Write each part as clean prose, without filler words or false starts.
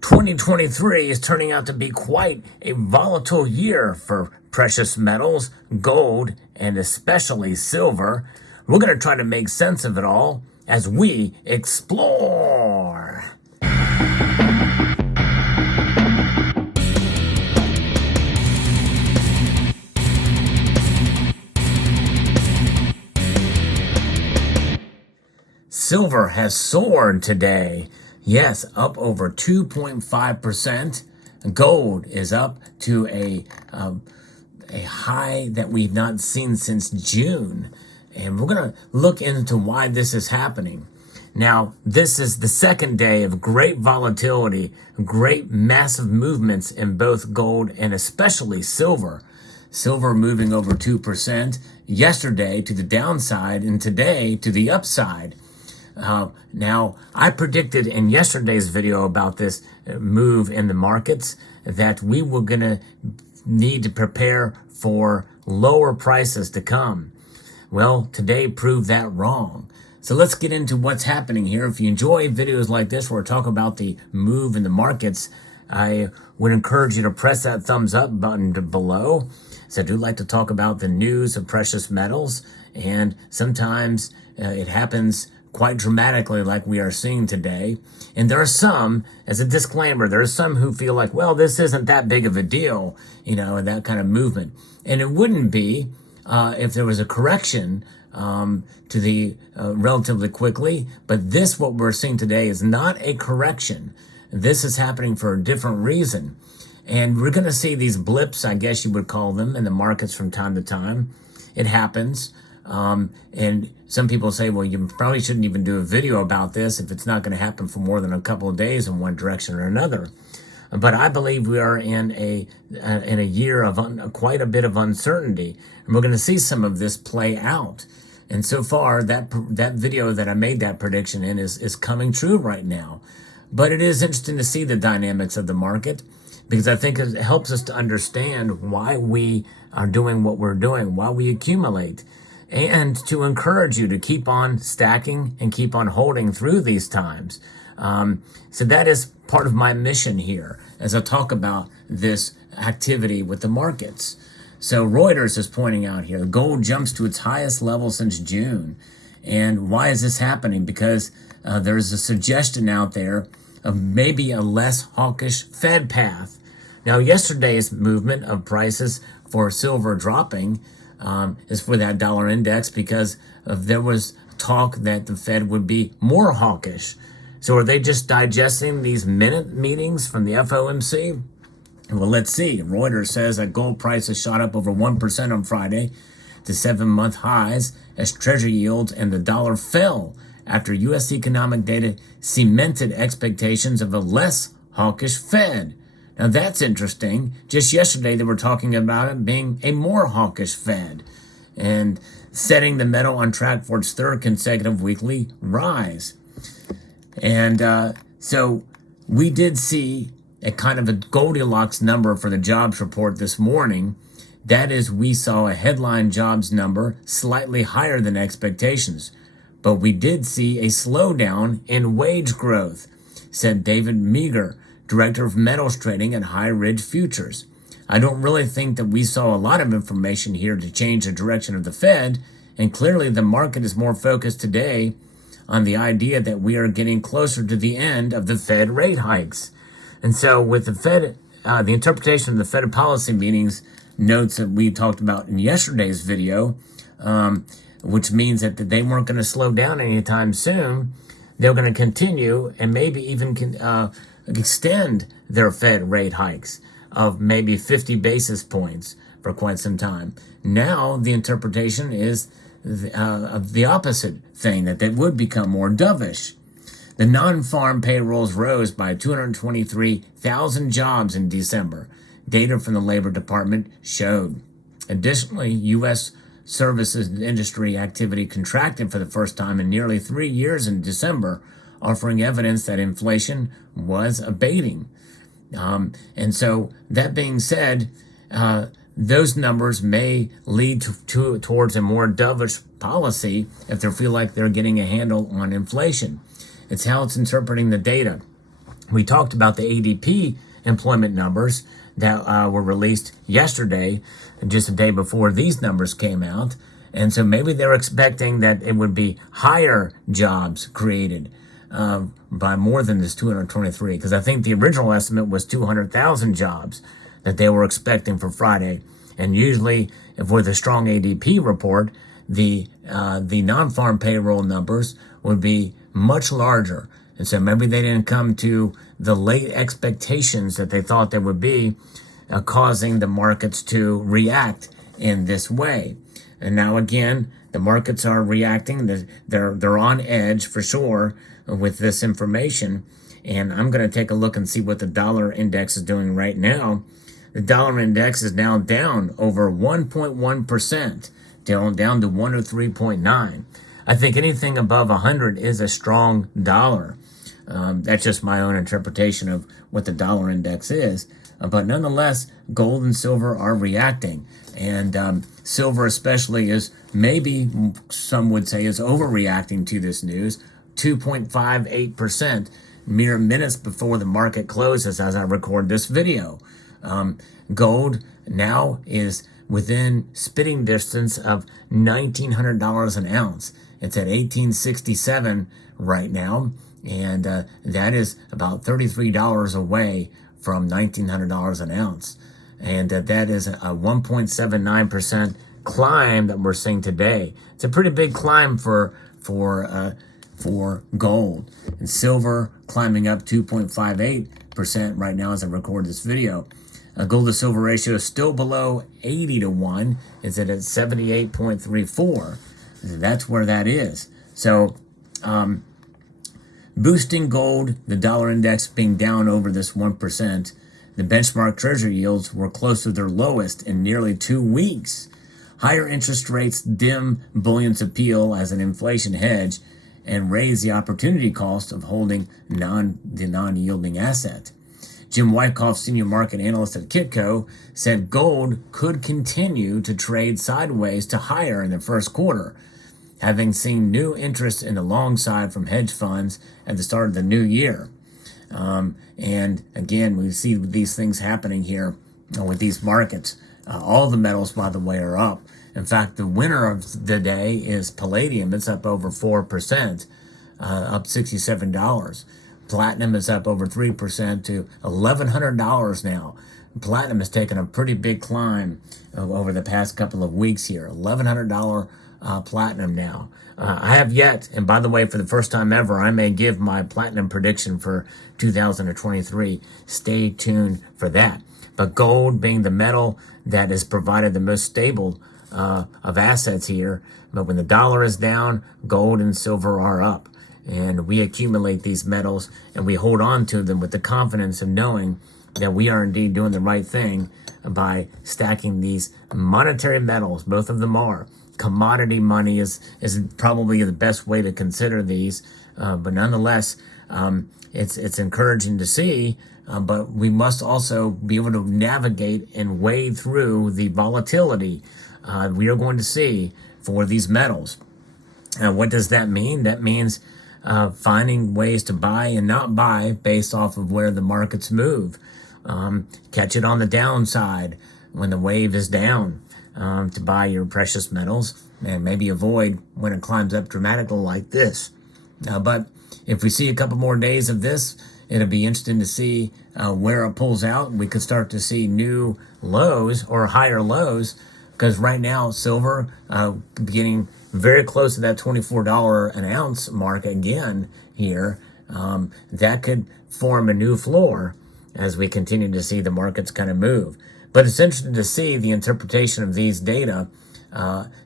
2023 is turning out to be quite a volatile year for precious metals, gold, and especially silver. We're going to try to make sense of it all as we explore. Silver has soared today. Yes, up over 2.5%. Gold is up to a high that we've not seen since June. And we're going to look into why this is happening. Now, this is the second day of great volatility, great massive movements in both gold and especially silver. Silver moving over 2% yesterday to the downside and today to the upside. Now, I predicted in yesterday's video about this move in the markets that we were going to need to prepare for lower prices to come. Well, today proved that wrong. So let's get into what's happening here. If you enjoy videos like this where I talk about the move in the markets, I would encourage you to press that thumbs up button below. So I do like to talk about the news of precious metals, and sometimes it happens quite dramatically like we are seeing today. And there are some, as a disclaimer, there are some who feel like, well, this isn't that big of a deal, that kind of movement. And it wouldn't be if there was a correction to the relatively quickly. But this, what we're seeing today, is not a correction. This is happening for a different reason. And we're going to see these blips, I guess you would call them, in the markets from time to time. It happens. And some people say, well, you probably shouldn't even do a video about this if it's not going to happen for more than a couple of days in one direction or another. But I believe we are in a year of quite a bit of uncertainty, and we're going to see some of this play out. And so far, that video that I made that prediction in is coming true right now. But it is interesting to see the dynamics of the market, because I think it helps us to understand why we are doing what we're doing, why we accumulate, and to encourage you to keep on stacking and keep on holding through these times. So that is part of my mission here as I talk about this activity with the markets. So Reuters is pointing out here, gold jumps to its highest level since June. And why is this happening? Because there's a suggestion out there of maybe a less hawkish Fed path. Now, yesterday's movement of prices for silver dropping is for that dollar index because there was talk that the Fed would be more hawkish. So are they just digesting these minute meetings from the FOMC? Well, let's see. Reuters says that gold prices shot up over 1% on Friday to 7-month highs as treasury yields and the dollar fell after U.S. economic data cemented expectations of a less hawkish Fed. Now that's interesting. Just yesterday they were talking about it being a more hawkish Fed and setting the metal on track for its third consecutive weekly rise. And so we did see a kind of a Goldilocks number for the jobs report this morning. That is, we saw a headline jobs number slightly higher than expectations. But we did see a slowdown in wage growth, said David Meager, director of metals trading at High Ridge Futures. I don't really think that we saw a lot of information here to change the direction of the Fed, and clearly the market is more focused today on the idea that we are getting closer to the end of the Fed rate hikes. And so with the Fed, the interpretation of the Fed policy meetings notes that we talked about in yesterday's video, which means that they weren't going to slow down anytime soon. They're going to continue and maybe even extend their Fed rate hikes of maybe 50 basis points for quite some time. Now the interpretation is of the opposite thing, that they would become more dovish. The non-farm payrolls rose by 223,000 jobs in December, data from the Labor Department showed. Additionally, U.S. services industry activity contracted for the first time in nearly 3 years in December, offering evidence that inflation was abating. And so that being said, those numbers may lead towards a more dovish policy if they feel like they're getting a handle on inflation. It's how it's interpreting the data. We talked about the ADP employment numbers that were released yesterday, just a day before these numbers came out. And so maybe they're expecting that it would be higher jobs created by more than this 223, because I think the original estimate was 200,000 jobs that they were expecting for Friday. And usually, if with a strong ADP report, the non-farm payroll numbers would be much larger. And so maybe they didn't come to the late expectations that they thought they would be, causing the markets to react in this way. And now again, the markets are reacting. They're on edge for sure with this information. And I'm going to take a look and see what the dollar index is doing right now. The dollar index is now down over 1.1%, down to 103.9. I think anything above 100 is a strong dollar. That's just my own interpretation of what the dollar index is. But nonetheless, gold and silver are reacting. And silver especially is, maybe some would say, is overreacting to this news. 2.58% mere minutes before the market closes as I record this video. Gold now is within spitting distance of $1,900 an ounce. It's at $1,867 right now, and that is about $33 away from $1,900 an ounce. And that is a 1.79% climb that we're seeing today. It's a pretty big climb for gold. And silver climbing up 2.58% right now as I record this video. Gold to silver ratio is still below 80 to 1. It's at 78.34. That's where that is. So, boosting gold, the dollar index being down over this 1%. The benchmark treasury yields were close to their lowest in nearly 2 weeks. Higher interest rates dim bullion's appeal as an inflation hedge and raise the opportunity cost of holding the non-yielding asset. Jim Wyckoff, senior market analyst at Kitco, said gold could continue to trade sideways to higher in the first quarter, having seen new interest in the long side from hedge funds at the start of the new year. And again, we see these things happening here with these markets. All the metals, by the way, are up. In fact, the winner of the day is palladium. It's up over 4%, up $67. Platinum is up over 3% to $1,100 now. Platinum has taken a pretty big climb over the past couple of weeks here. $1,100 platinum now. I have yet, and by the way, for the first time ever, I may give my platinum prediction for 2023. Stay tuned for that. But gold being the metal that has provided the most stable of assets here. But when the dollar is down, gold and silver are up. And we accumulate these metals and we hold on to them with the confidence of knowing that we are indeed doing the right thing by stacking these monetary metals. Both of them are. Commodity money is probably the best way to consider these. But nonetheless, it's encouraging to see. But we must also be able to navigate and wade through the volatility we are going to see for these metals. What does that mean? That means finding ways to buy and not buy based off of where the markets move. Catch it on the downside when the wave is down to buy your precious metals, and maybe avoid when it climbs up dramatically like this. But if we see a couple more days of this, it'll be interesting to see where it pulls out. We could start to see new lows or higher lows, because right now silver getting very close to that $24 an ounce mark again here. That could form a new floor as we continue to see the markets kind of move. But it's interesting to see the interpretation of these data,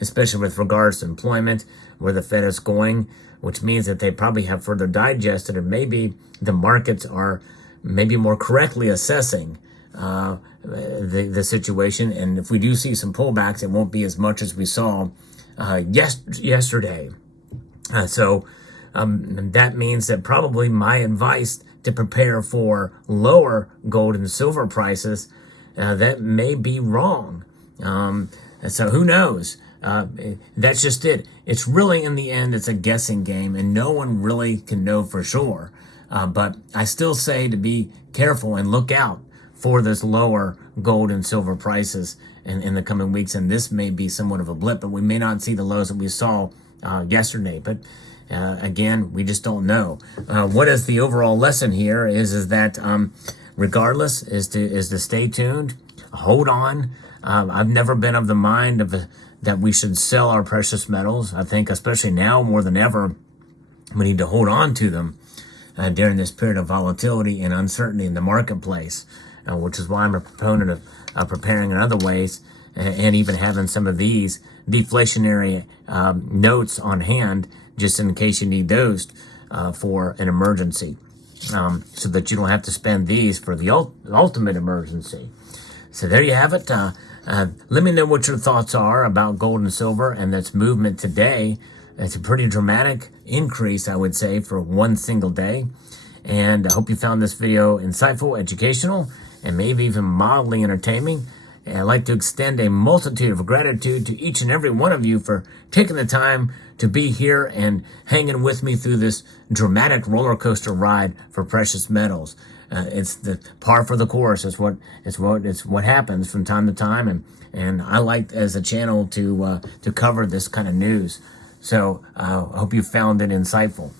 especially with regards to employment, where the Fed is going, which means that they probably have further digested, and maybe the markets are maybe more correctly assessing the situation. And if we do see some pullbacks, it won't be as much as we saw yesterday. So that means that probably my advice to prepare for lower gold and silver prices, that may be wrong. So who knows? That's just it. It's really, in the end, it's a guessing game, and no one really can know for sure. But I still say to be careful and look out for this lower gold and silver prices in the coming weeks. And this may be somewhat of a blip, but we may not see the lows that we saw yesterday. But again, we just don't know. What is the overall lesson here is that regardless is to stay tuned, hold on. I've never been of the mind that we should sell our precious metals. I think especially now more than ever, we need to hold on to them during this period of volatility and uncertainty in the marketplace, which is why I'm a proponent of preparing in other ways and even having some of these deflationary notes on hand just in case you need those for an emergency, so that you don't have to spend these for the ultimate emergency. So there you have it. Let me know what your thoughts are about gold and silver and this movement today. It's a pretty dramatic increase, I would say, for one single day. And I hope you found this video insightful, educational, and maybe even mildly entertaining. And I'd like to extend a multitude of gratitude to each and every one of you for taking the time to be here and hanging with me through this dramatic roller coaster ride for precious metals. It's the par for the course. It's what happens from time to time, and I like as a channel to cover this kind of news. So I hope you found it insightful.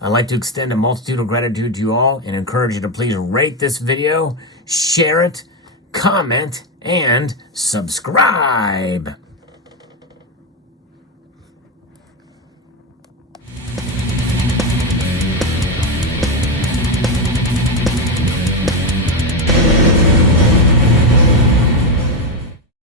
I'd like to extend a multitude of gratitude to you all and encourage you to please rate this video, share it, comment, and subscribe.